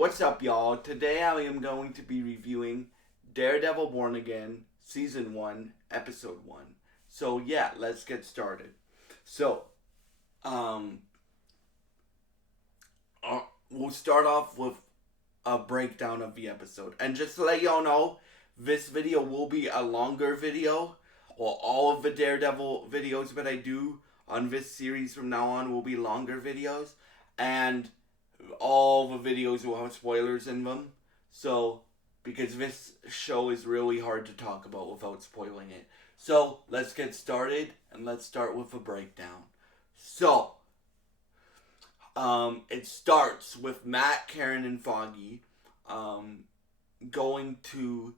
What's up, y'all? Today I am going to be reviewing Daredevil Born Again, Season 1, Episode 1. So, yeah, let's get started. So, um, we'll start off with a breakdown of the episode. And just to let y'all know, this video will be a longer video. Or all of the Daredevil videos that I do on this series from now on will be longer videos. And all the videos will have spoilers in them. So, because this show is really hard to talk about without spoiling it. So, let's get started, and let's start with a breakdown. So, it starts with Matt, Karen, and Foggy going to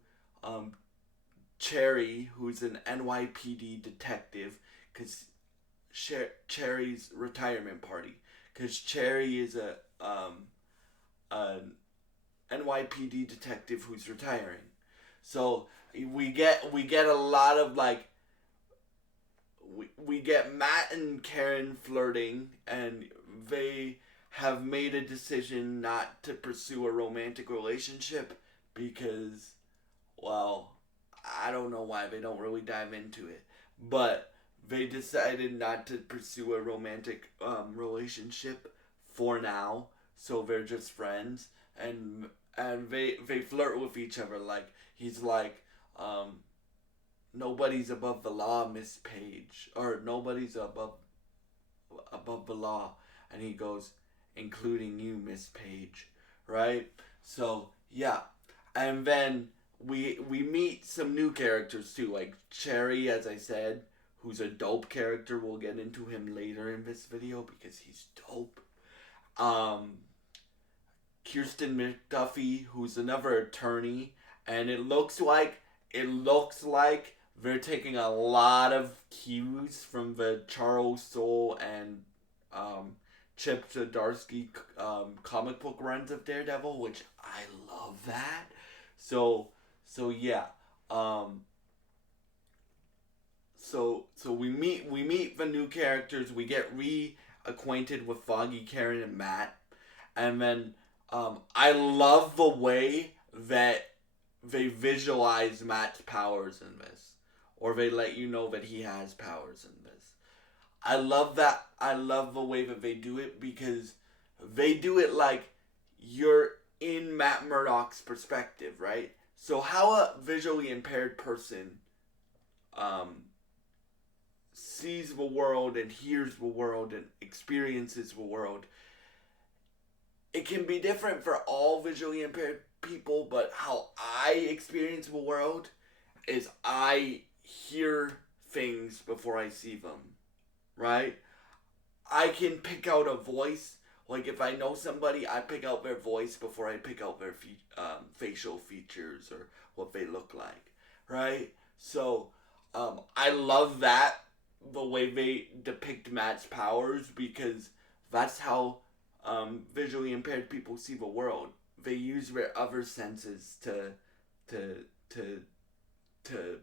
Cherry, who's an NYPD detective, because Cherry's retirement party. Because Cherry is an NYPD detective who's retiring. So we get a lot of we get Matt and Karen flirting, and they have made a decision not to pursue a romantic relationship because, well, I don't know why. They don't really dive into it, but they decided not to pursue a romantic relationship for now. So they're just friends, and they flirt with each other. Like he's like, nobody's above the law, Miss Page, or nobody's above the law, and he goes, including you, Miss Page, right? So yeah, and then we meet some new characters too, like Cherry, as I said, who's a dope character. We'll get into him later in this video because he's dope. Kirsten McDuffie, who's another attorney, and it looks like they're taking a lot of cues from the Charles Soule and Chip Zdarsky comic book runs of Daredevil, which I love that. So yeah. So we meet the new characters. We get reacquainted with Foggy, Karen, and Matt, and then I love the way that they visualize Matt's powers in this, or they let you know that he has powers in this. I love that. I love the way that they do it because they do it like you're in Matt Murdock's perspective, right? So how a visually impaired person sees the world and hears the world and experiences the world, it can be different for all visually impaired people, but how I experience the world is I hear things before I see them, right? I can pick out a voice. Like if I know somebody, I pick out their voice before I pick out their facial features or what they look like, right? So I love that, the way they depict Matt's powers, because that's how visually impaired people see the world. They use their other senses to to to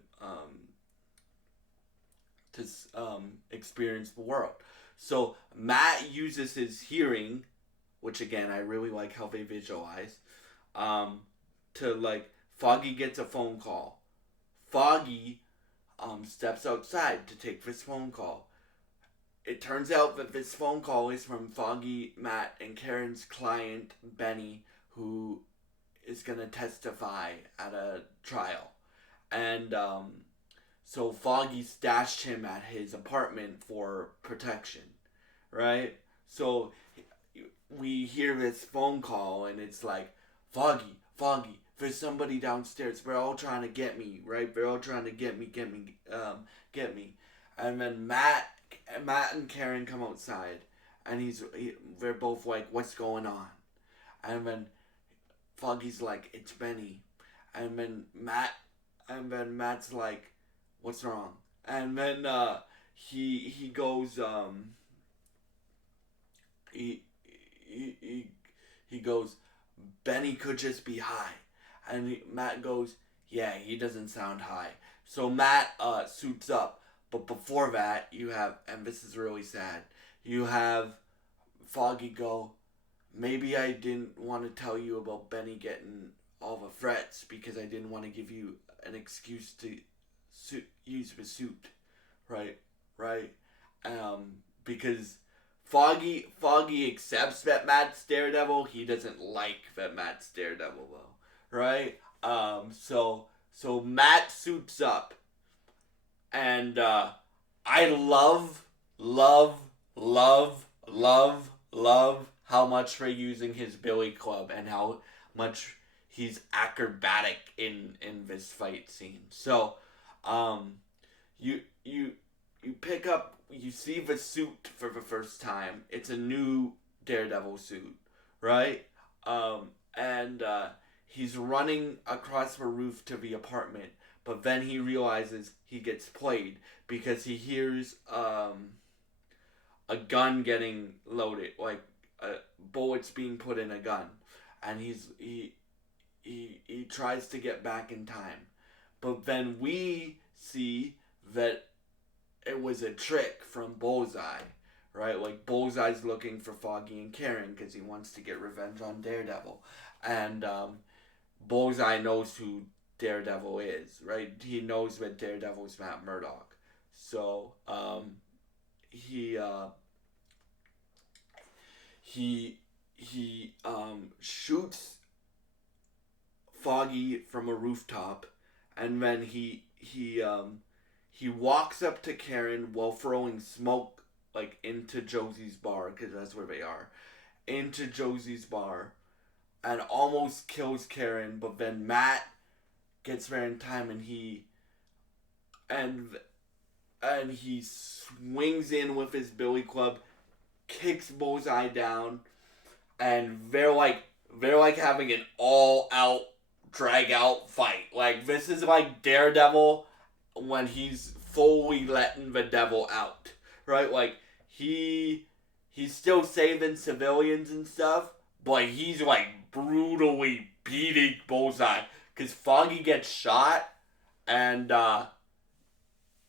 experience the world. So Matt uses his hearing, which again I really like how they visualize, to like Foggy gets a phone call. Foggy steps outside to take this phone call. It turns out that this phone call is from Foggy, Matt, and Karen's client, Benny, who is going to testify at a trial. And so Foggy stashed him at his apartment for protection, right? So we hear this phone call, and it's like, Foggy, there's somebody downstairs. They're all trying to get me, right? They're all trying to get me. And then Matt and Karen come outside, and they're both like, what's going on? And then Foggy's like, it's Benny. And then Matt's like, what's wrong? And then he goes he goes, Benny could just be high. And Matt goes, yeah, he doesn't sound high. So Matt suits up. But before that, you have, and this is really sad, you have Foggy go, maybe I didn't want to tell you about Benny getting all the threats because I didn't want to give you an excuse to use the suit, right? Right? Because Foggy accepts that Matt's Daredevil. He doesn't like that Matt's Daredevil though, right? So Matt suits up, and I love how much they're using his Billy Club and how much he's acrobatic in this fight scene. So, um, you you you pick up, you see the suit for the first time. It's a new Daredevil suit, right? And he's running across the roof to the apartment, but then he realizes he gets played because he hears a gun getting loaded, like bullets being put in a gun, and he tries to get back in time, but then we see that it was a trick from Bullseye, right? Like Bullseye's looking for Foggy and Karen because he wants to get revenge on Daredevil, and Bullseye knows who Daredevil is, right? He knows that Daredevil's Matt Murdock, so he shoots Foggy from a rooftop, and then he walks up to Karen while throwing smoke like into Josie's bar because that's where they are, into Josie's bar, and almost kills Karen. But then Matt gets there in time, and he swings in with his billy club, kicks Bullseye down, and they're like having an all out drag out fight. Like this is like Daredevil when he's fully letting the devil out, right? Like he's still saving civilians and stuff, but he's like brutally beating Bullseye because Foggy gets shot, and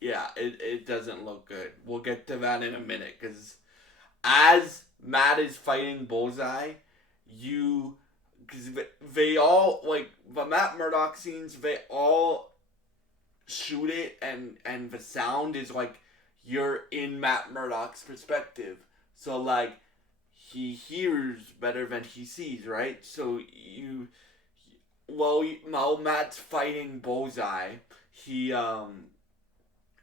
yeah, it doesn't look good. We'll get to that in a minute because as Matt is fighting Bullseye, because they all, like, the Matt Murdock scenes, they all shoot it, and the sound is like you're in Matt Murdock's perspective. So, like, he hears better than he sees, right? So, while Matt's fighting Bullseye, he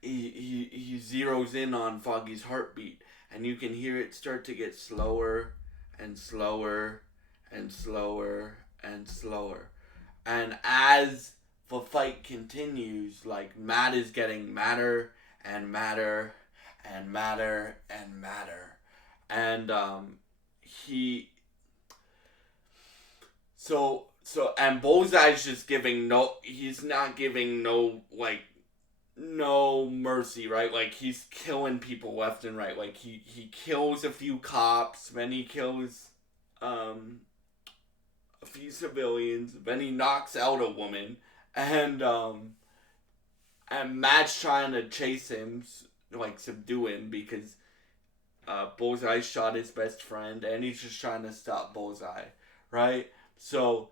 zeroes in on Foggy's heartbeat, and you can hear it start to get slower and slower and slower and slower. And as the fight continues, like Matt is getting madder and madder and madder and madder. And he and Bullseye's just giving he's not giving no mercy, right? Like he's killing people left and right. Like he kills a few cops, then he kills a few civilians, then he knocks out a woman, and Matt's trying to chase him, like subdue him because Bullseye shot his best friend, and he's just trying to stop Bullseye, right? So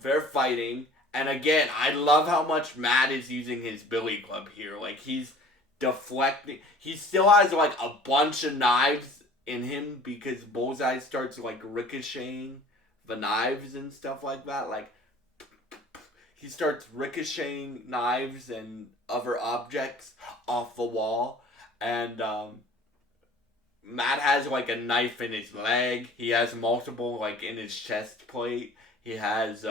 they're fighting. And again, I love how much Matt is using his billy club here. Like, he's deflecting. He still has, like, a bunch of knives in him because Bullseye starts, like, ricocheting the knives and stuff like that. Like, he starts ricocheting knives and other objects off the wall. And Matt has, like, a knife in his leg. He has multiple, like, in his chest plate. He has,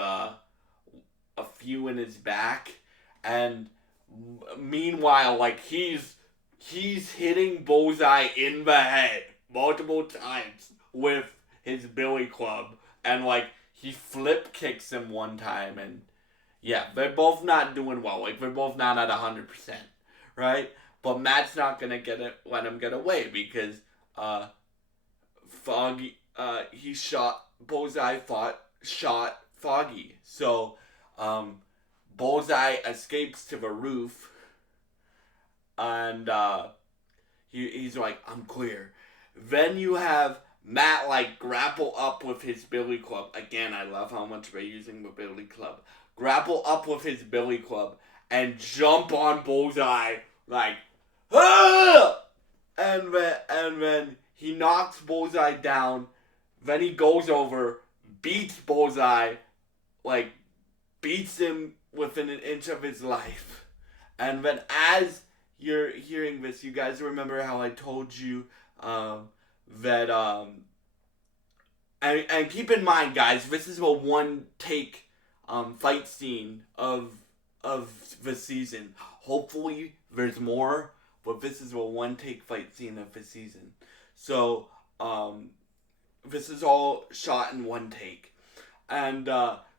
a few in his back, and meanwhile, like, he's hitting Bullseye in the head multiple times with his billy club, and like he flip kicks him one time, and yeah, they're both not doing well. Like, they're both not at 100%, right? But Matt's not gonna let him get away because Foggy he shot Bullseye shot Foggy, so Bullseye escapes to the roof, and he's like, I'm clear. Then you have Matt like grapple up with his billy club. Again, I love how much we're using the billy club. Grapple up with his billy club and jump on Bullseye like, ah! And then he knocks Bullseye down. Then he goes over, beats Bullseye, like beats him within an inch of his life. And then as you're hearing this, you guys remember how I told you that and keep in mind, guys, this is a one take fight scene of the season. Hopefully, there's more, but this is a one take fight scene of the season. So this is all shot in one take, and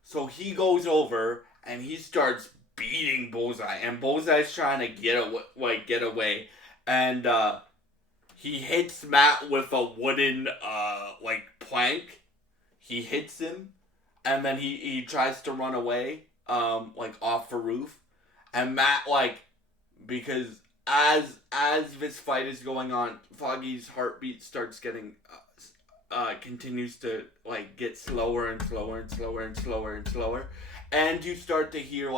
so he goes over and he starts beating Bullseye, and Bullseye's trying to get away, and he hits Matt with a wooden plank. He hits him, and then he tries to run away, off the roof, and Matt because as this fight is going on, Foggy's heartbeat starts getting continues to get slower and slower and slower and slower and slower, and you start to hear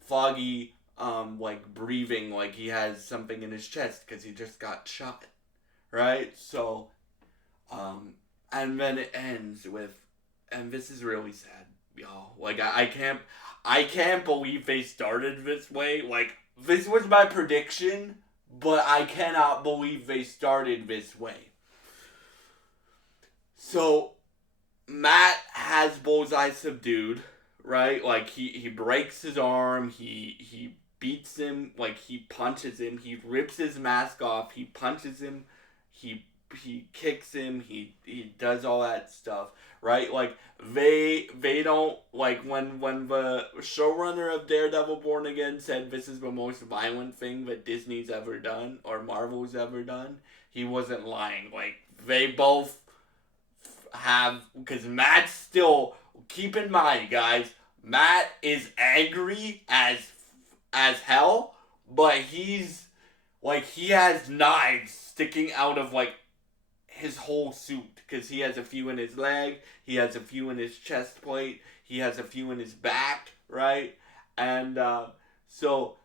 Foggy breathing like he has something in his chest because he just got shot, right? So and then it ends with, and this is really sad, y'all. I can't believe they started this way. This was my prediction, but I cannot believe they started this way. So Matt has Bullseye subdued, right? He breaks his arm, he beats him, he punches him, he rips his mask off, he punches him, he kicks him, he does all that stuff, right? They don't, when the showrunner of Daredevil Born Again said this is the most violent thing that Disney's ever done or Marvel's ever done, he wasn't lying. They both have, because Matt's still, keep in mind, guys, Matt is angry as hell, but he's he has knives sticking out of his whole suit, because he has a few in his leg, he has a few in his chest plate, he has a few in his back, right? And so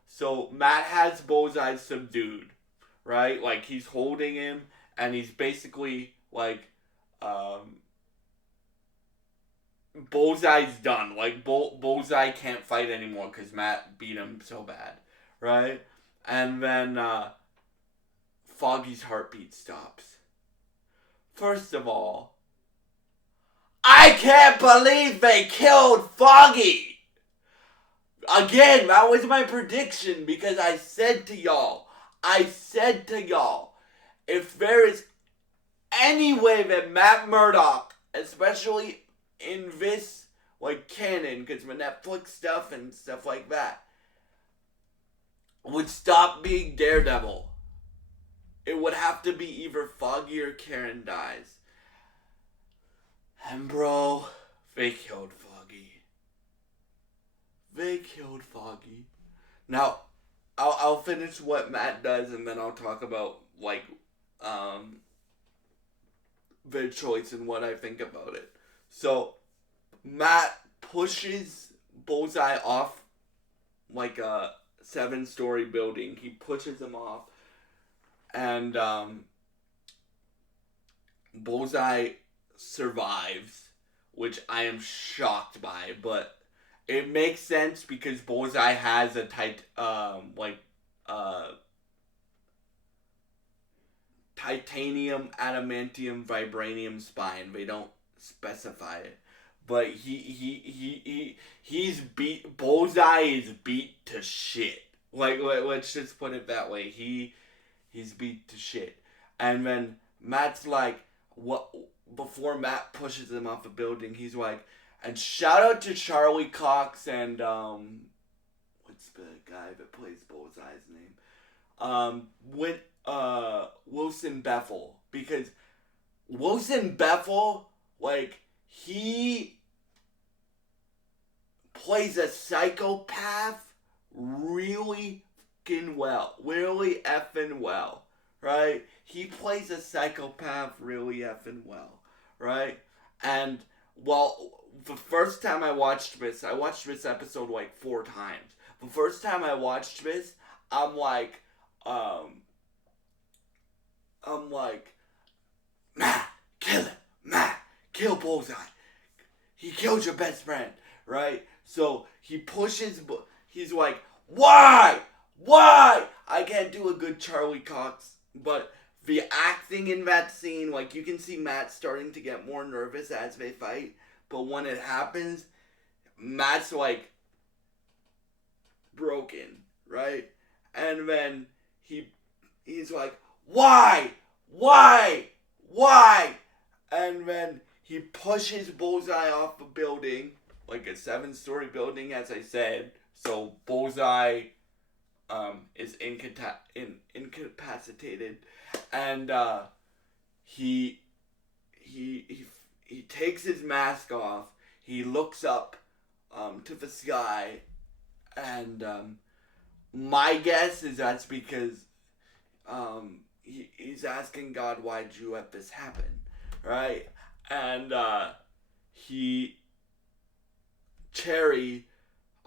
Matt has Bullseye subdued, right? He's holding him, and he's basically Bullseye's done. Bullseye can't fight anymore because Matt beat him so bad, right? And then Foggy's heartbeat stops. First of all, I can't believe they killed Foggy! Again, that was my prediction, because I said to y'all, if there is any way that Matt Murdock, especially in this canon, because the Netflix stuff and stuff like that, would stop being Daredevil, it would have to be either Foggy or Karen dies. And bro, they killed Foggy. Now, I'll finish what Matt does, and then I'll talk about their choice and what I think about it. So Matt pushes Bullseye off a 7-story building. He pushes him off, and Bullseye survives, which I am shocked by, but it makes sense because Bullseye has a titanium, adamantium, vibranium spine. They don't specify it, but he's beat. Bullseye is beat to shit. Let's just put it that way. He's beat to shit, and then Matt's what? Before Matt pushes him off a building, he's and shout out to Charlie Cox and what's the guy that plays Bullseye's name? Wilson Bethel, because Wilson Bethel, he plays a psychopath really effing well, right? He plays a psychopath really effing well, right? And well, the first time I watched this episode like 4 times. The first time I watched this, I'm like, um, I'm like, Matt, kill him, Matt, kill Bullseye. He killed your best friend, right? So he pushes, he's like, why? Why? I can't do a good Charlie Cox, but the acting in that scene, like you can see Matt starting to get more nervous as they fight, but when it happens, Matt's like broken, right? And then he's like, why? Why? Why? And then he pushes Bullseye off a building, like a 7-story building, as I said. So Bullseye is incapacitated, and he he he he takes his mask off. He looks up to the sky, and my guess is that's because he's asking God, why'd you let this happen, right? And he Cherry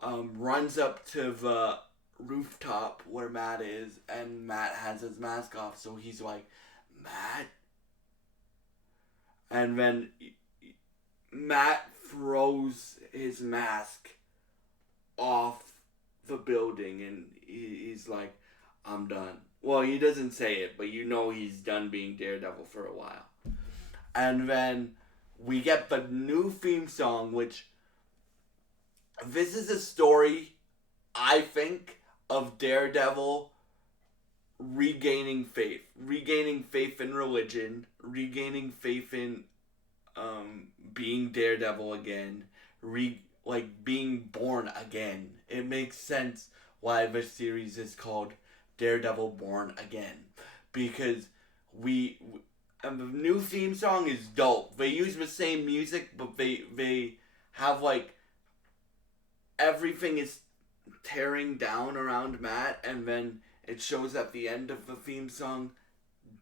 runs up to the rooftop where Matt is, and Matt has his mask off, so he's like, Matt? And then Matt throws his mask off the building, and he's like, I'm done. Well, he doesn't say it, but you know he's done being Daredevil for a while. And then we get the new theme song, which this is a story, I think, of Daredevil regaining faith in religion, regaining faith in being Daredevil again, being born again. It makes sense why this series is called Daredevil Born Again, because and the new theme song is dope. They use the same music, but they have like everything is tearing down around Matt, and then it shows at the end of the theme song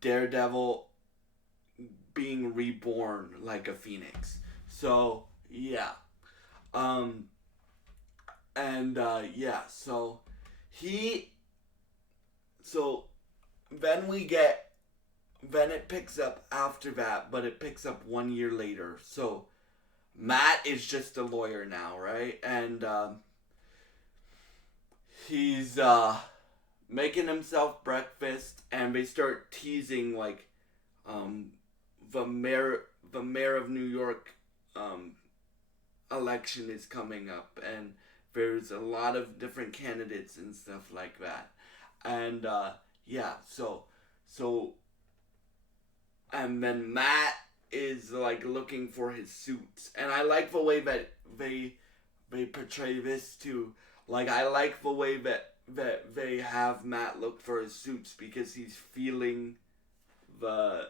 Daredevil being reborn like a phoenix. So yeah, yeah. He so then we get then it picks up after that, but it picks up 1 year later. So Matt is just a lawyer now, right? And he's making himself breakfast, and they start teasing like um, the mayor of New York election is coming up, and there's a lot of different candidates and stuff like that. And yeah, so and then Matt is like looking for his suits, and I like the way that they portray this too. Like I like the way that they have Matt look for his suits, because he's feeling the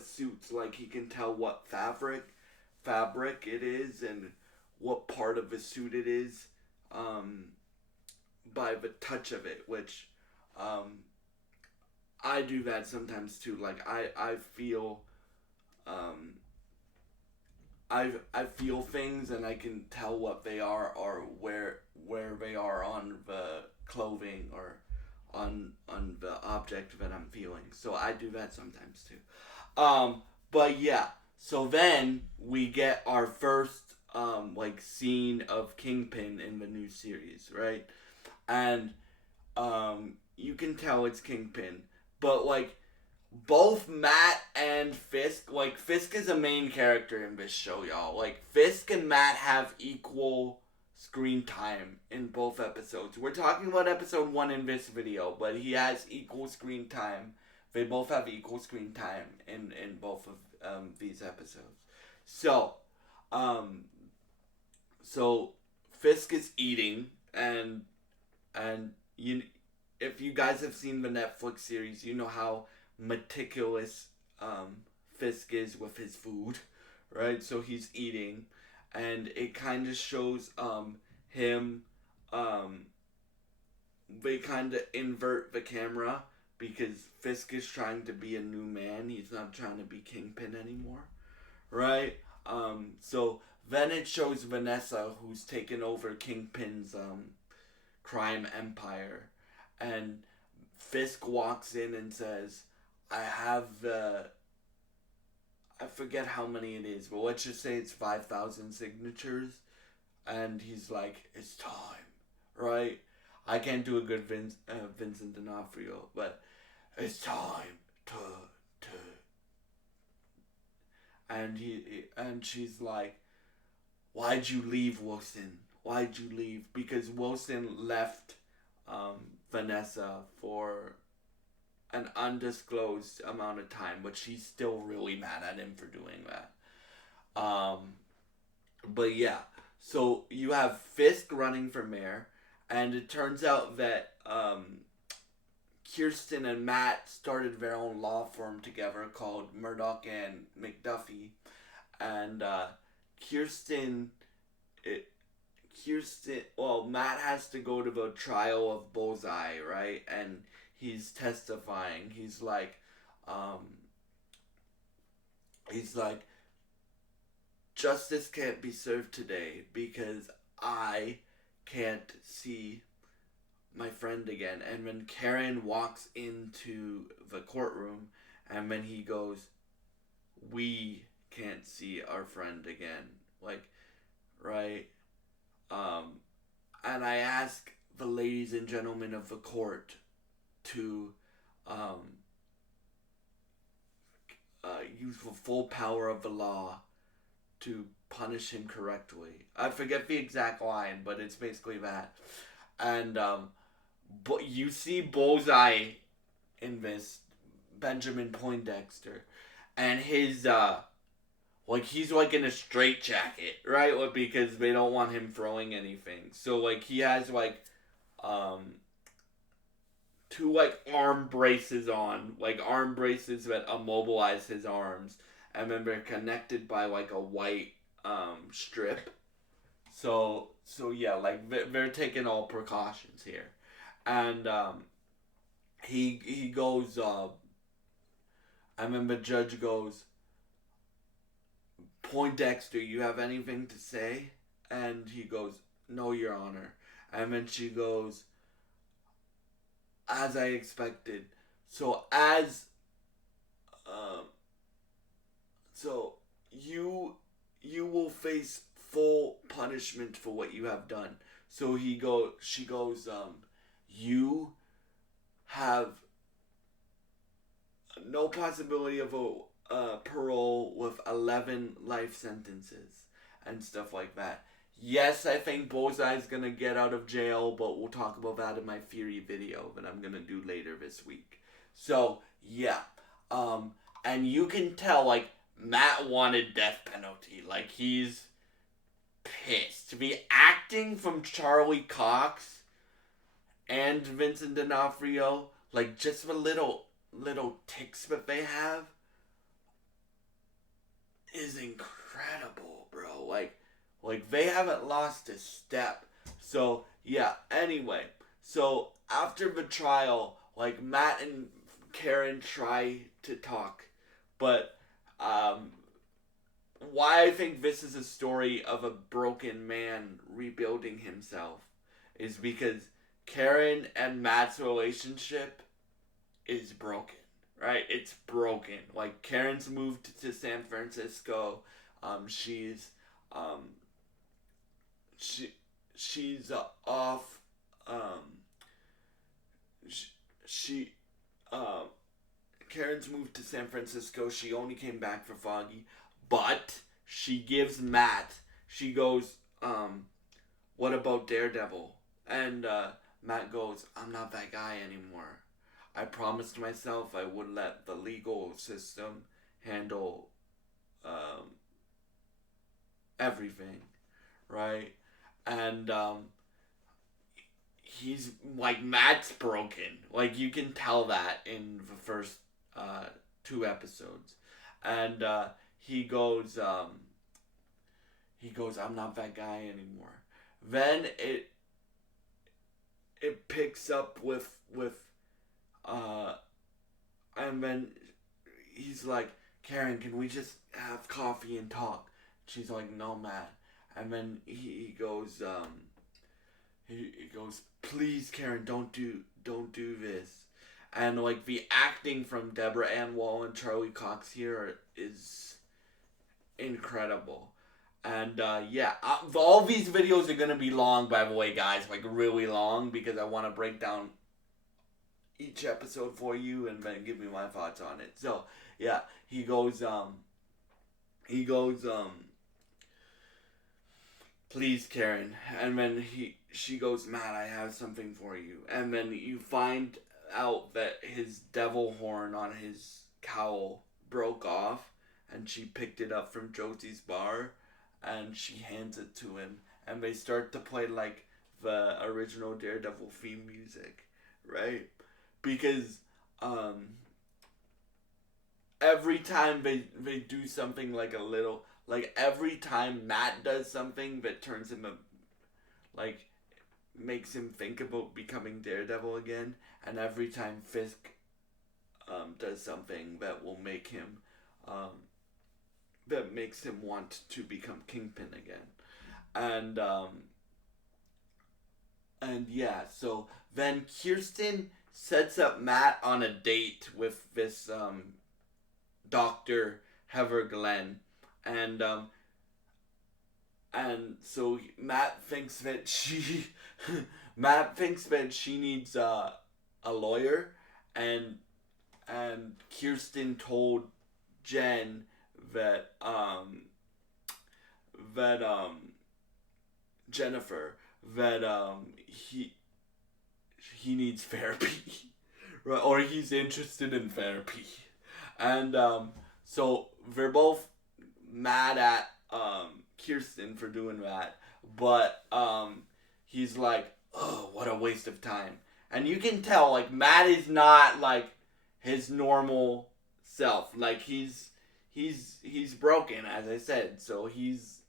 suits, like he can tell what fabric it is and what part of the suit it is by the touch of it, which I do that sometimes too. Like I feel um, I feel things, and I can tell what they are, or where they are on the clothing, or on the object that I'm feeling. So I do that sometimes too. But yeah. So then we get our first like scene of Kingpin in the new series, right? And you can tell it's Kingpin, but like both Matt and Fisk, like Fisk is a main character in this show, y'all. Like Fisk and Matt have equal screen time in both episodes. We're talking about episode 1 in this video, but he has equal screen time. They both have equal screen time in both of these episodes. So, so Fisk is eating, and you, if you guys have seen the Netflix series, you know how meticulous Fisk is with his food, right? So he's eating, and it kind of shows him. They kind of invert the camera because Fisk is trying to be a new man. He's not trying to be Kingpin anymore, right? So then it shows Vanessa, who's taken over Kingpin's crime empire, and Fisk walks in and says, "I have I forget how many it is, but let's just say it's 5,000 signatures." And he's like, "It's time, right?" I can't do a good Vincent D'Onofrio, but it's time to. And she's like, "Why'd you leave, Wilson? Why'd you leave?" Because Wilson left Vanessa for an undisclosed amount of time, but she's still really mad at him for doing that. But yeah, so you have Fisk running for mayor, and it turns out that Kirsten and Matt started their own law firm together called Murdoch and McDuffie, and Kirsten, it, Matt has to go to the trial of Bullseye, right? And he's testifying. Um, he's like, "Justice can't be served today because I can't see my friend again." And when Karen walks into the courtroom, and when he goes, "We can't see our friend again," like, right? And I ask the ladies and gentlemen of the court to um, use the full power of the law to punish him correctly. I forget the exact line, but it's basically that. And but you see Bullseye in this, Benjamin Poindexter, and his like he's like in a straitjacket, right? Like, because they don't want him throwing anything. So like he has like two like arm braces on, like arm braces that immobilize his arms, and then they're connected by like a white strip. So yeah, like they're taking all precautions here, and he goes. I remember the judge goes, "Poindexter, you have anything to say?" And he goes, "No, Your Honor." And then she goes, "As I expected." So as um, so you will face full punishment for what you have done. So she goes, "You have no possibility of a parole with 11 life sentences," and stuff like that. Yes, I think Bullseye's gonna get out of jail, but we'll talk about that in my theory video that I'm gonna do later this week. So, yeah. And you can tell, like, Matt wanted death penalty. Like, he's pissed. The acting from Charlie Cox and Vincent D'Onofrio, like, just the little ticks that they have is incredible, bro. Like they haven't lost a step. So yeah. Anyway, so after the trial, like Matt and Karen try to talk, but why I think this is a story of a broken man rebuilding himself is because Karen and Matt's relationship is broken, right? It's broken. Like Karen's moved to San Francisco. She's um, she she's off. Um, she um, Karen's moved to San Francisco. She only came back for Foggy, but she gives Matt. She goes, "What about Daredevil?" And Matt goes, "I'm not that guy anymore. I promised myself I would let the legal system handle um, everything, right?" And he's like, Matt's broken. Like you can tell that in the first two episodes, and he goes, "I'm not that guy anymore." Then it picks up with and then he's like, Karen, can we just have coffee and talk? She's like, no, Matt. And then he goes, he goes, please, Karen, don't do this. And like the acting from Deborah Ann Wall and Charlie Cox here is incredible. And yeah, all these videos are gonna be long, by the way, guys, like really long, because I want to break down each episode for you and then give you my thoughts on it. So yeah, he goes, please, Karen, and then she goes, Matt, I have something for you, and then you find out that his devil horn on his cowl broke off, and she picked it up from Josie's bar, and she hands it to him, and they start to play like the original Daredevil theme music, right? Because every time they do something like a little, like every time Matt does something that turns him like makes him think about becoming Daredevil again, and every time Fisk does something that will make him that makes him want to become Kingpin again. And yeah, so then Kirsten sets up Matt on a date with this Dr. Heather Glenn, and so Matt thinks that Matt thinks that she needs a lawyer, and Kirsten told Jen that that Jennifer that he needs therapy, right? Or he's interested in therapy, and so they're both mad at Kirsten for doing that, but he's like, oh, what a waste of time. And you can tell, like, Matt is not like his normal self. Like, he's broken, as I said, so his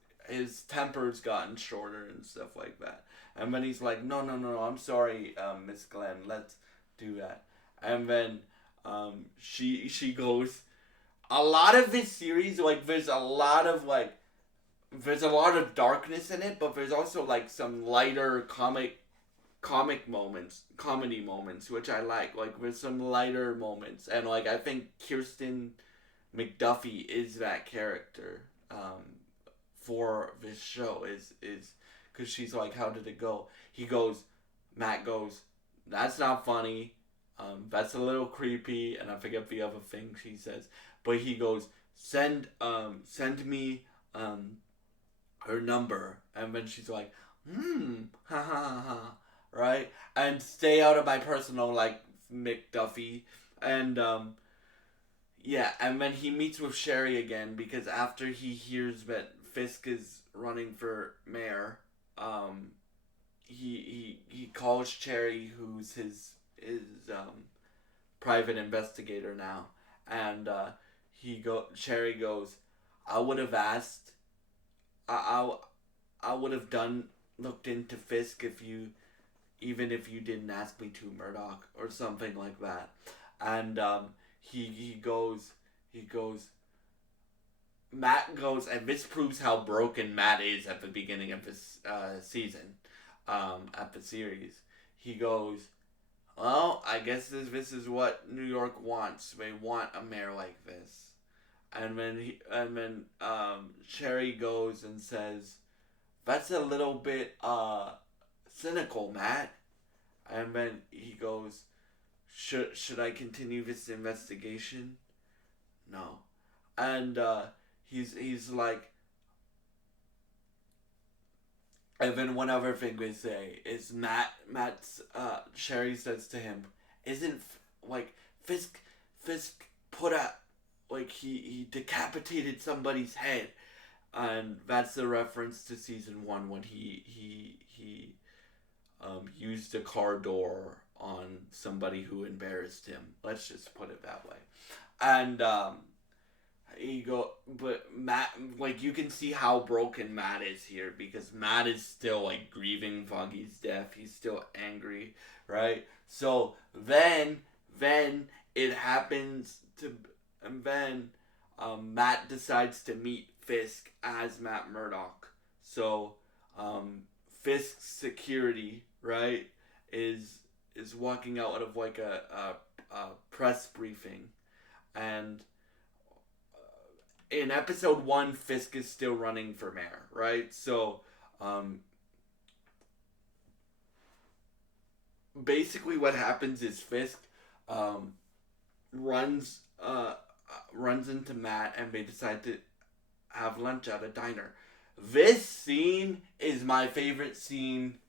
temper's gotten shorter and stuff like that. And then he's like, no, I'm sorry, Miss Glenn, let's do that. And then she goes, a lot of this series, like, there's a lot of darkness in it, but there's also like some lighter comedy moments, which I like. Like, there's some lighter moments, and like I think Kirsten McDuffie is that character for this show, is because she's like, how did it go? Matt goes, that's not funny, that's a little creepy, and I forget the other thing she says, but he goes, send me her number, and then she's like, ha ha ha, right? And stay out of my personal, like, McDuffie. And yeah, and then he meets with Sherry again, because after he hears that Fisk is running for mayor, he calls Cherry, who's his private investigator now, and Cherry goes, I would have asked, I would have looked into Fisk even if you didn't ask me to, Murdoch, or something like that. And he goes, Matt goes, and this proves how broken Matt is at the beginning of this season, at the series. He goes, well, I guess this is what New York wants. They want a mayor like this. And then Sherry goes and says, that's a little bit cynical, Matt. And then he goes, should I continue this investigation? No. And he's like, and then one other thing they say is Matt's Sherry says to him, isn't like Fisk put a, like, he decapitated somebody's head, and that's a reference to season 1 when he used a car door on somebody who embarrassed him. Let's just put it that way. And but Matt, like, you can see how broken Matt is here, because Matt is still like grieving Foggy's death. He's still angry, right? So then it happens to, and then Matt decides to meet Fisk as Matt Murdock. So Fisk's security, right, is walking out of like a press briefing, and in episode 1, Fisk is still running for mayor, right? So um, basically, what happens is Fisk um, runs runs into Matt, and they decide to have lunch at a diner. This scene is my favorite scene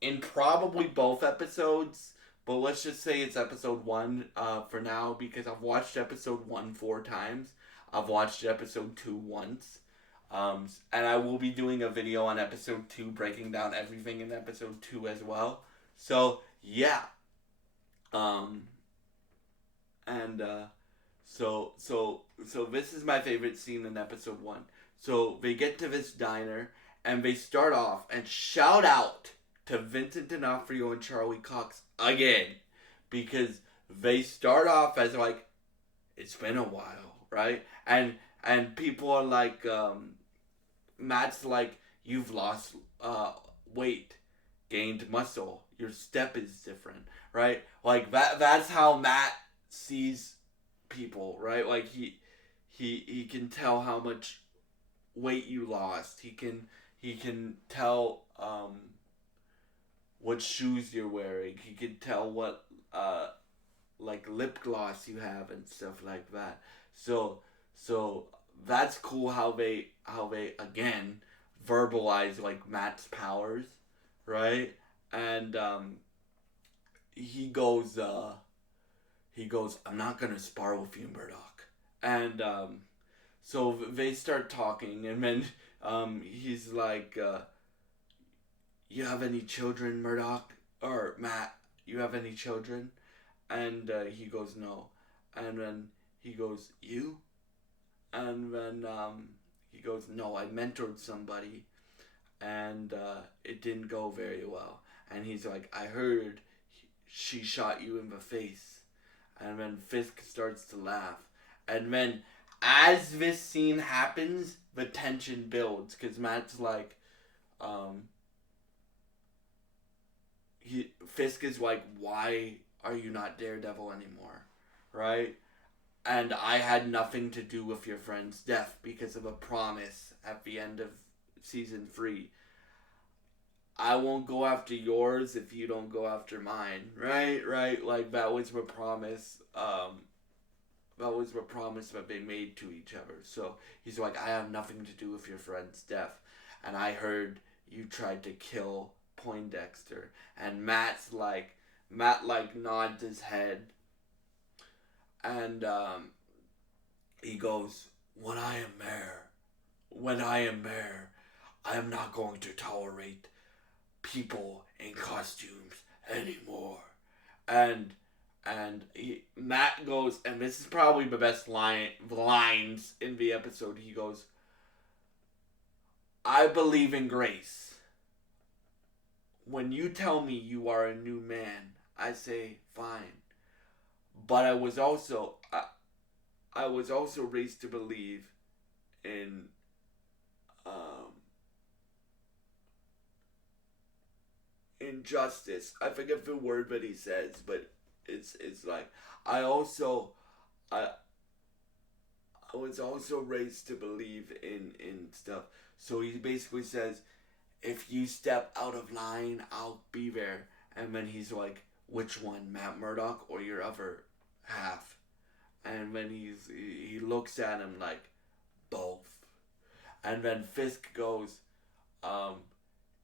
in probably both episodes, but let's just say it's episode 1 for now, because I've watched episode 1 4 times. I've watched episode 2 once. And I will be doing a video on episode 2, breaking down everything in episode 2 as well. So, yeah. And so this is my favorite scene in episode 1. So they get to this diner, and they start off and shout out to Vincent D'Onofrio and Charlie Cox again, because they start off as like, it's been a while, right? And people are like, Matt's like, you've lost weight, gained muscle, your step is different, right? Like that's how Matt sees people, right? Like he can tell how much weight you lost. He can tell what shoes you're wearing. He can tell what like lip gloss you have and stuff like that. So that's cool how they again verbalize like Matt's powers, right? And he goes, I'm not gonna spar with you, Murdoch. And so they start talking, and then he's like, you have any children, Murdoch? Or Matt, you have any children? And he goes, no. And then he goes, you? And then he goes, no, I mentored somebody, and it didn't go very well. And he's like, I heard she shot you in the face. And then Fisk starts to laugh. And then as this scene happens, the tension builds, because Matt's like, Fisk is like, why are you not Daredevil anymore, right? And I had nothing to do with your friend's death because of a promise at the end of season 3. I won't go after yours if you don't go after mine, right? Like that was the promise. That was the promise that they made to each other. So he's like, I have nothing to do with your friend's death, and I heard you tried to kill Poindexter. And Matt nods his head, and he goes, when I am mayor, I am not going to tolerate people in costumes anymore. And Matt goes, and this is probably the best lines in the episode. He goes, I believe in grace. When you tell me you are a new man, I say fine. But I was also raised to believe in injustice. I forget the word that he says, but it's like I was also raised to believe in stuff. So he basically says, if you step out of line, I'll be there. And then he's like, which one, Matt Murdock or your other half? And then he looks at him like, both. And then Fisk goes,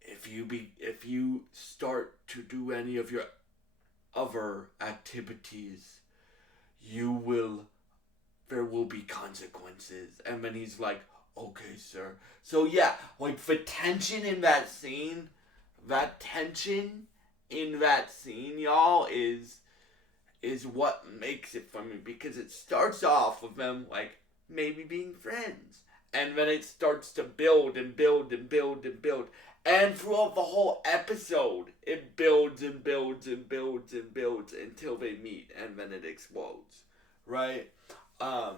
if you start to do any of your other activities, there will be consequences. And then he's like, okay, sir. So yeah, like the tension in that scene, y'all, is what makes it for me, because it starts off with them like maybe being friends, and then it starts to build and build and build and build. And throughout the whole episode, it builds and builds and builds and builds until they meet, and then it explodes, right? Um,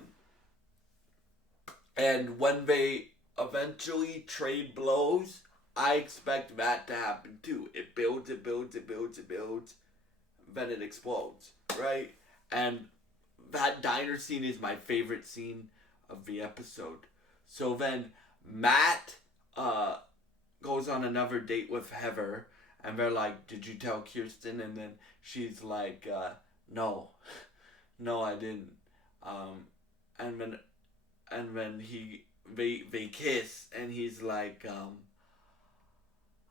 and when they eventually trade blows, I expect that to happen too. It builds, it builds, it builds, it builds, then it explodes, right? And that diner scene is my favorite scene of the episode. So then Matt goes on another date with Heather, and they're like, "Did you tell Kirsten?" And then she's like, "No, no, I didn't." And then they kiss, and he's like,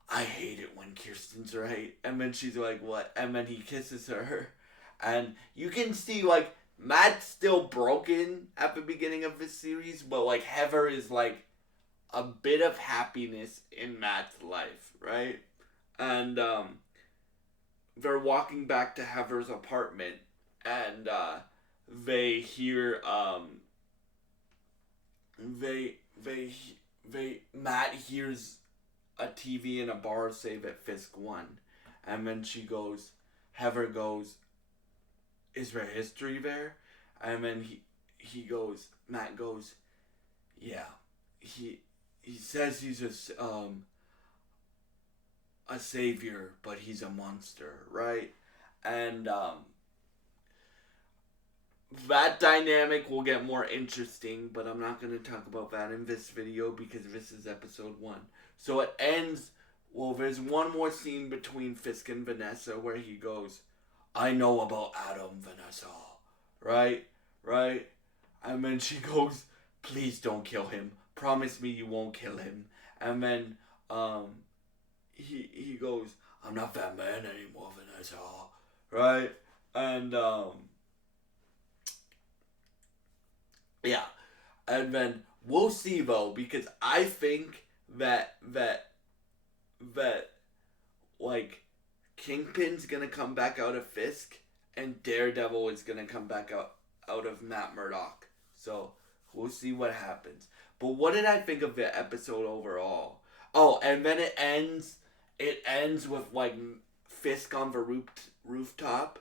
"I hate it when Kirsten's right." And then she's like, "What?" And then he kisses her, and you can see like Matt's still broken at the beginning of this series, but like Heather is like a bit of happiness in Matt's life, right? And they're walking back to Heather's apartment, and they hear Matt hears a TV in a bar say that Fisk won, and then Heather goes, "Is there history there?" And then Matt goes, "Yeah, he says he's a savior, but he's a monster," right? And that dynamic will get more interesting, but I'm not going to talk about that in this video because this is episode 1. So it ends, well, there's one more scene between Fisk and Vanessa where he goes, "I know about Adam, Vanessa," right? Right? And then she goes, "Please don't kill him. Promise me you won't kill him." And then he goes, "I'm not that man anymore, Vanessa," right? And yeah. And then we'll see though, because I think that like Kingpin's gonna come back out of Fisk, and Daredevil is gonna come back out of Matt Murdock. So we'll see what happens. But what did I think of the episode overall? Oh, and then it ends. It ends with like Fisk on the rooftop,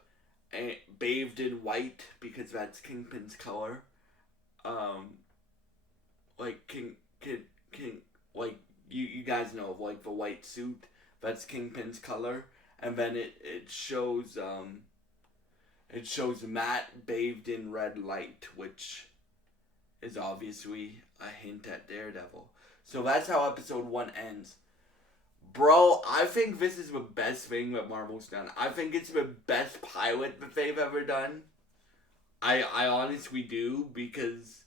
and bathed in white because that's Kingpin's color. Like King, like you guys know, like the white suit. That's Kingpin's color, and then it shows Matt bathed in red light, which is obviously a hint at Daredevil. So that's how episode 1 ends. Bro, I think this is the best thing that Marvel's done. I think it's the best pilot that they've ever done. I honestly do, because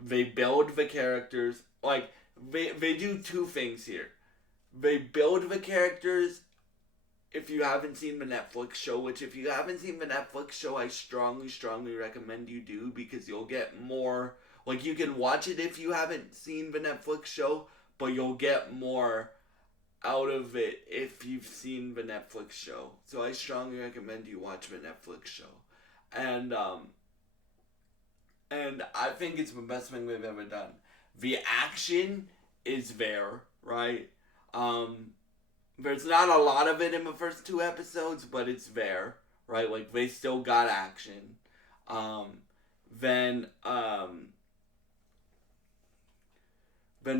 they build the characters. Like, they do 2 things here. They build the characters. If you haven't seen the Netflix show, which if you haven't seen the Netflix show, I strongly recommend you do, because you'll get more. Like, you can watch it if you haven't seen the Netflix show, but you'll get more out of it if you've seen the Netflix show. So I strongly recommend you watch the Netflix show. And I think it's the best thing they've ever done. The action is there, right? There's not a lot of it in the first 2 episodes, but it's there, right? Like, they still got action. Then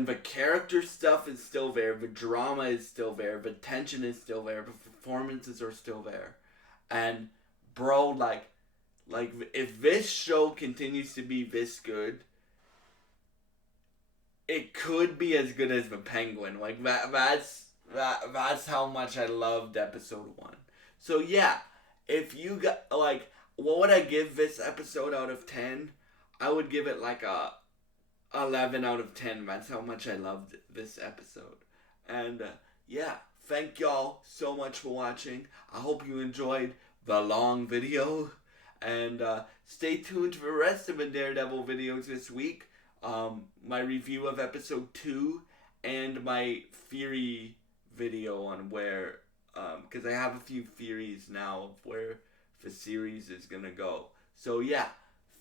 the character stuff is still there. The drama is still there. The tension is still there. The performances are still there. And, bro, like if this show continues to be this good, it could be as good as The Penguin. Like, that's how much I loved episode 1. So yeah, if you got, like, what would I give this episode out of 10? I would give it like a 11 out of 10. That's how much I loved this episode. And yeah, thank y'all so much for watching. I hope you enjoyed the long video. And stay tuned for the rest of the Daredevil videos this week. My review of episode 2 and my theory video on where, because I have a few theories now of where the series is gonna go. So yeah,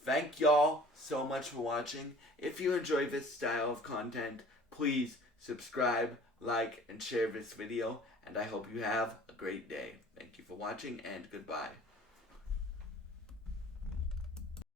Thank y'all so much for watching. If you enjoy this style of content, please subscribe, like, and share this video. And I hope you have a great day. Thank you for watching, and goodbye.